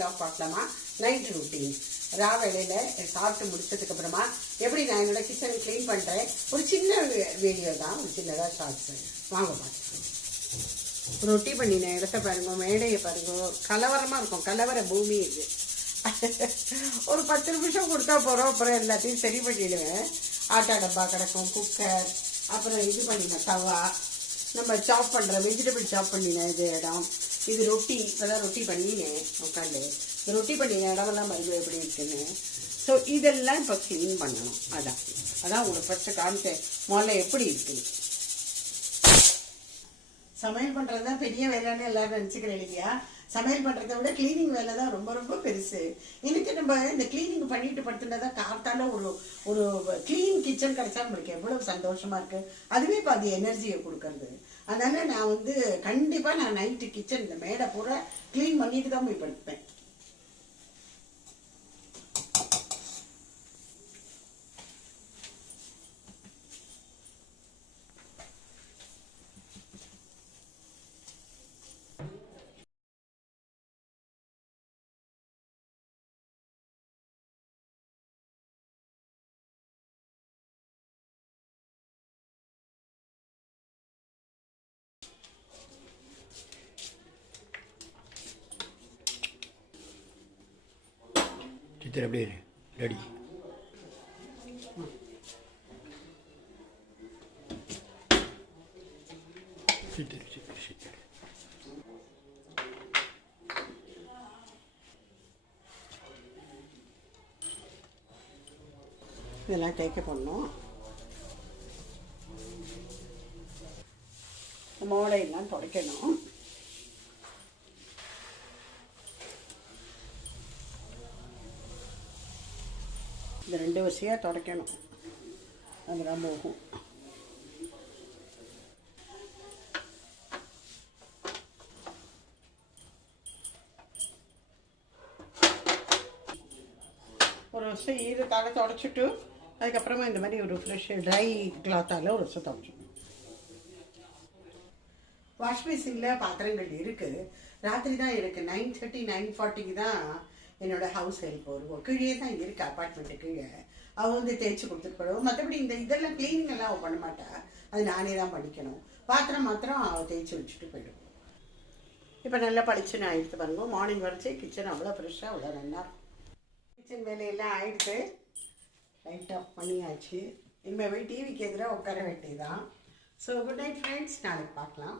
Vlog பார்க்கலாமா night routine ரா வேலையில் சாப்பிட்டு முடிச்சதுக்கு அப்புறமா எப்படி நான் என்னோட கிச்சனை க்ளீன் பண்ணுறேன் ஒரு சின்ன வீடியோ தான் ஒரு சின்னதாக ஷார்ட்ஸ் வாங்க பார்த்துக்கோங்க ரொட்டி பண்ணின இடத்த பாருங்க மேடையை பாருங்க. கலவரமாக இருக்கும் கலவர பூமி இது. ஒரு பத்து நிமிஷம் கொடுத்தா போகிறோம் அப்புறம் எல்லாத்தையும் சரி பண்ணிடுவேன். ஆட்டா டப்பா கிடக்கும் குக்கர் அப்புறம் இது பண்ணின தவா நம்ம சாப் பண்ணுற வெஜிடபிள் சாப் பண்ணின இது இடம். இது ரொட்டி இப்போதான் ரொட்டி பண்ணினேன் உட்காந்து ரொட்டி பண்ணின இடமெல்லாம் பாருங்க எப்படி இருக்குன்னு. ஸோ இதெல்லாம் இப்போ க்ளீன் பண்ணணும். அதான். அதான் உங்களுக்கு ஃபஸ்ட்டு காமிச்சேன் முதல்ல எப்படி இருக்குது சமையல் பண்ணுறது தான் பெரிய வேலைன்னு எல்லாரும் நினச்சிக்கிறேன் இல்லையா? சமையல் பண்ணுறதை விட கிளீனிங் வேலை தான் ரொம்ப ரொம்ப பெருசு. எனக்கு நம்ம இந்த கிளீனிங் பண்ணிட்டு படுத்துனதான் காத்தால ஒரு ஒரு கிளீன் கிச்சன் கிடைச்சா நம்மளுக்கு எவ்வளவு சந்தோஷமா இருக்கு. அதுவே இப்போ அது எனர்ஜியை கொடுக்கறது. அதனால நான் வந்து கண்டிப்பாக நான் நைட்டு கிச்சன் இந்த மேடை பூரா க்ளீன் பண்ணிட்டு தான் போய் படுப்பேன். சித்திர அப்படியே ரெடி. சித்திர சித்திர சித்திர. இதெல்லாம் டேக்க பண்ணோம். மோடையெல்லாம் துடைக்கணும். இந்த ரெண்டு வரிசையாக துடைக்கணும். அதெல்லாம் போகும் ஒரு வருஷம் ஈரத்தால் தொடச்சிட்டு அதுக்கப்புறமா இந்த மாதிரி ஒரு ஃப்ரெஷ் ட்ரை கிளாத்தால் ஒரு வருஷம் தொடச்சிடணும் வாஷ் பேசினில் பாத்திரங்கள் இருக்குது ராத்திரி தான் இருக்குது நைன் தேர்ட்டி நைன் ஃபார்ட்டிக்கு தான் என்னோட ஹவுஸ் ஹெல்ப் வருவோம் கீழே தான் இருக்குது அப்பார்ட்மெண்ட்டு கீழே. அவள் வந்து தேய்ச்சி கொடுத்துட்டு போடுவோம் மற்றபடி இந்த இதெல்லாம் க்ளீனிங் எல்லாம் அவள் பண்ண மாட்டா. அது நானே தான் பண்ணிக்கணும். பாத்திரம் மாத்திரம் அவள் தேய்ச்சி வச்சுட்டு போயிடுவோம் இப்போ நல்லா பளிச்சுன்னு ஆயிடுத்து பாருங்க. மார்னிங் வரைச்சி கிச்சன் அவ்வளோ ஃப்ரெஷ்ஷாக அவ்வளோ நல்லா கிச்சன் வேலையெல்லாம் ஆயிடுத்து லைட் ஆஃப் பண்ணியாச்சு. இனிமேல் போய் டிவிக்கு எதிராக உட்கார வேண்டியதான் ஸோ குட் நைட் ஃப்ரெண்ட்ஸ் நாளைக்கு பார்க்கலாம்.